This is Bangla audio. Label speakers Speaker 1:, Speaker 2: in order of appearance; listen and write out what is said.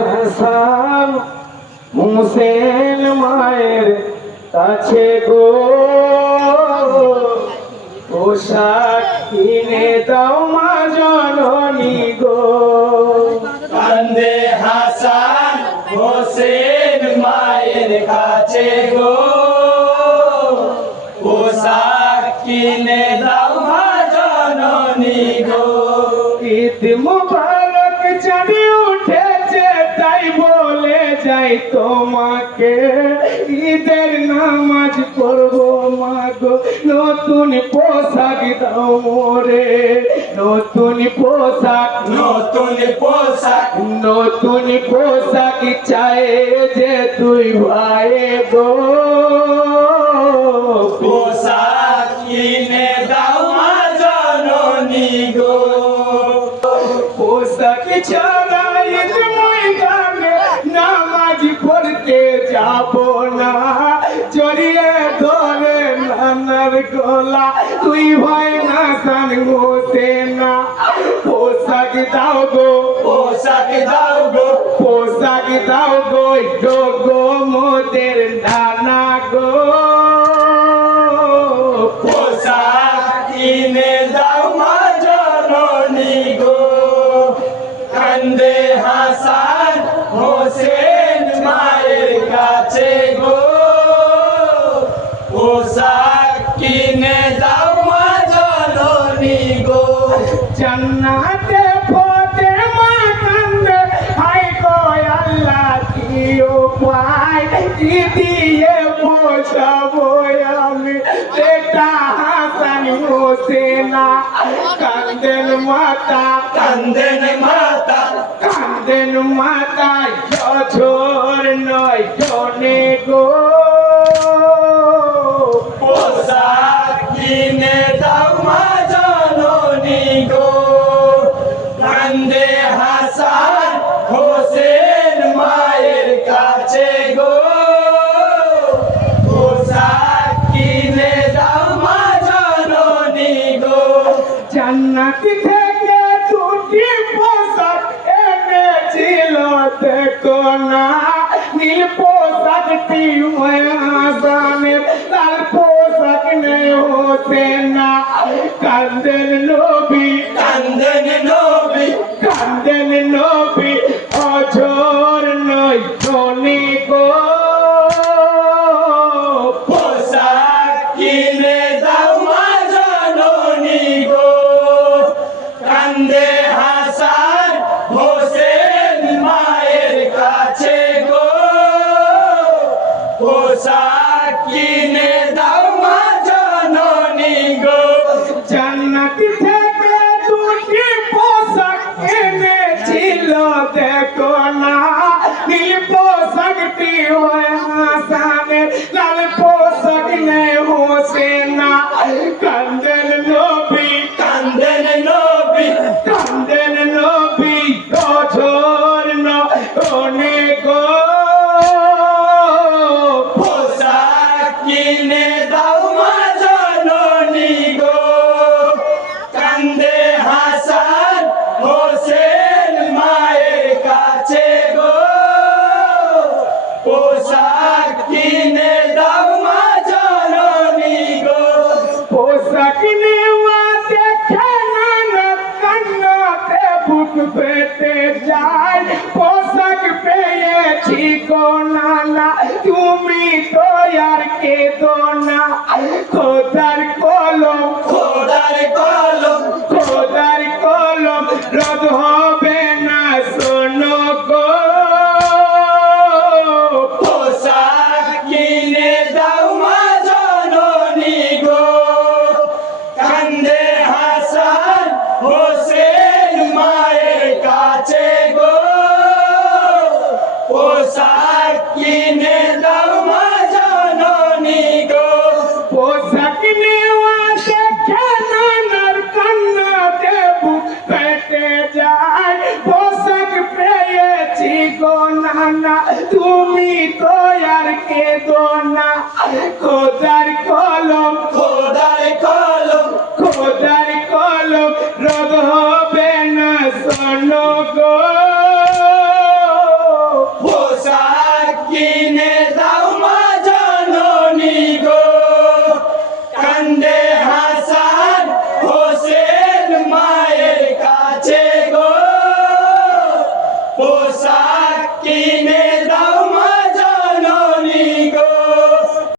Speaker 1: হাসান হুসেন মায়ের কাছে গো। পোশাক কিনে দাও মা জননী গো।
Speaker 2: কান্দে হাসান হোসেন মায়ের কাছে গো। পোশাক কিনে দাও মা জননী গো।
Speaker 1: ঈদ মুবারক চাঁদি তোমাকে ঈদের নামাজ পড়ব মাগো নতুন পোশাক দাও মোরে। নতুন পোশাক
Speaker 2: নতুন পোশাক।
Speaker 1: নতুন পোশাক চাই যে তুই ভাই গো। সান গোতে না পোশাক দাও গো।
Speaker 2: পোশাক দাও গো।
Speaker 1: পোশাক দাও গো যোগো মোদের নানা গো।
Speaker 2: পোশাক কিনে দাও মা জননী গো। কান্দে হাসান হোসেন মায়ের কাছে গো।
Speaker 1: জান্নাতে পথে মা কান্দে হাই গো আল্লাহ দিও পাই কি দিয়ে পৌঁছাবো আমি? বেটা হাসান হোসেনা। কান্দেন মাতা।
Speaker 2: কান্দেন মাতা।
Speaker 1: কান্দেন মাতা ছোর নয় জনে গো। জান্নাত থেকে দুটি পোশাক এনেছিল দেখো না নীল পোশাকটি হাসানের
Speaker 2: হোসেনা
Speaker 1: কান্দেন নবী
Speaker 2: কান্দেন নবী
Speaker 1: কান্দেন নবী অঝোর অনেক নানা তুমি তো আর কে না। খোদার
Speaker 2: কিনে দাও মা জননী গো। পোশাক
Speaker 1: নেওয়া দেখে নানার কান্নাতে বুক ফেটে যায়। পোশাক পেয়েছি গো নানা, তুমি তো আর কে দো না। খোদার